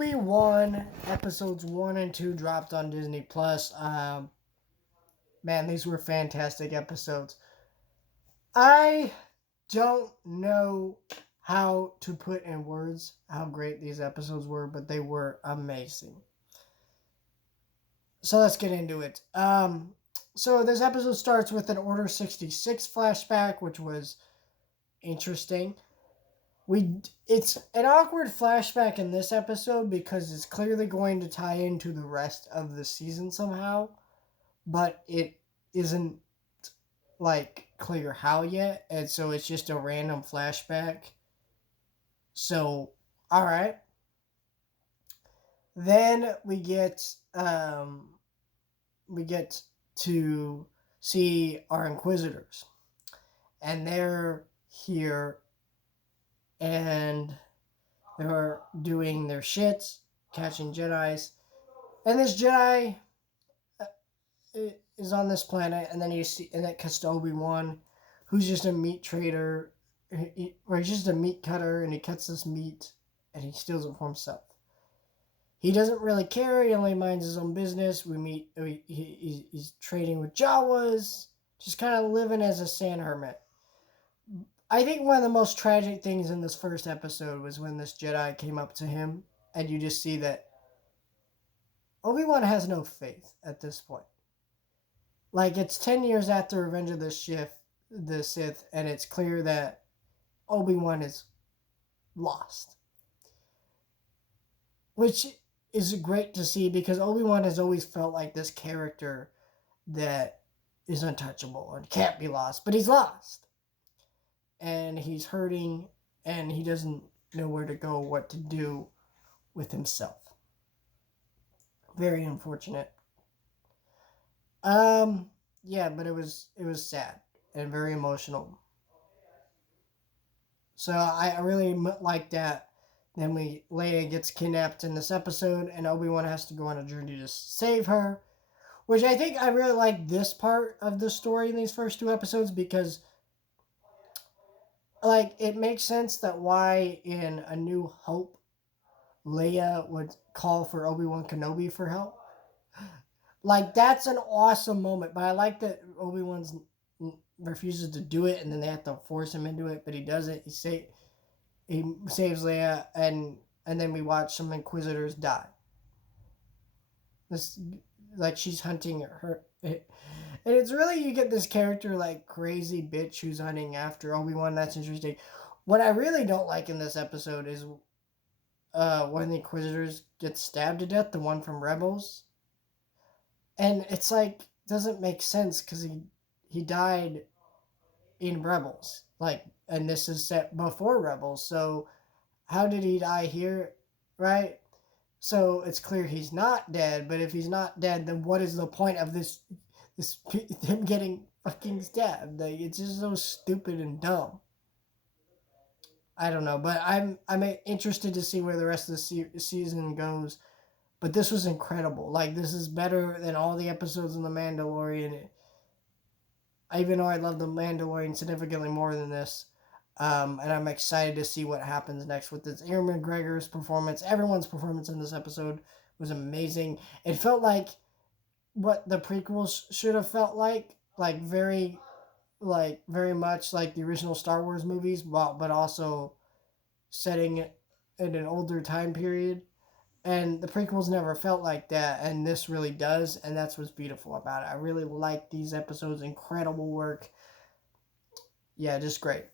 Obi Wan Episodes 1 and 2 dropped on Disney Plus. Man, these were fantastic episodes. I don't know how to put in words how great these episodes were, but they were amazing. So let's get into it. So this episode starts with an Order 66 flashback, which was interesting. It's an awkward flashback in this episode because it's clearly going to tie into the rest of the season somehow, but it isn't clear how yet, and so it's just a random flashback. So, all right. Then we get to see our Inquisitors, and they're here, and they're doing their shit, catching Jedis, and this Jedi is on this planet, and then it cuts to Obi-Wan, who's just a meat trader, or he's just a meat cutter, and he cuts this meat, and he steals it for himself. He doesn't really care. He only minds his own business. He's trading with Jawas, just kind of living as a sand hermit. I think one of the most tragic things in this first episode was when this Jedi came up to him, and you just see that Obi-Wan has no faith at this point. It's 10 years after Revenge of the Sith, and it's clear that Obi-Wan is lost. Which is great to see, because Obi-Wan has always felt like this character that is untouchable and can't be lost, but he's lost. And he's hurting, and he doesn't know where to go, what to do with himself. Very unfortunate. Yeah, but it was sad and very emotional. So I really like that. Then Leia gets kidnapped in this episode, and Obi-Wan has to go on a journey to save her, which I think I really like this part of the story in these first two episodes, because it makes sense that why in A New Hope Leia would call for Obi-Wan Kenobi for help. That's an awesome moment, but I like that Obi-Wan refuses to do it, and then they have to force him into it, but he does it. He saves Leia, and then we watch some Inquisitors die. This, she's hunting her. And it's really, you get this character crazy bitch who's hunting after Obi-Wan. That's interesting. What I really don't like in this episode is one of the Inquisitors gets stabbed to death, the one from Rebels. And it's doesn't make sense, because he died in Rebels. And this is set before Rebels. So how did he die here, right? So it's clear he's not dead, but if he's not dead, then what is the point of this him getting fucking stabbed? It's just so stupid and dumb. I don't know, but I'm interested to see where the rest of the season goes. But this was incredible. This is better than all the episodes in The Mandalorian. Even though I love The Mandalorian significantly more than this. And I'm excited to see what happens next with this. Ewan McGregor's performance, everyone's performance in this episode was amazing. It felt like what the prequels should have felt like very much like the original Star Wars movies, but also setting it in an older time period. And the prequels never felt like that, and this really does, and that's what's beautiful about it. I really like these episodes. Incredible work. Yeah, just great.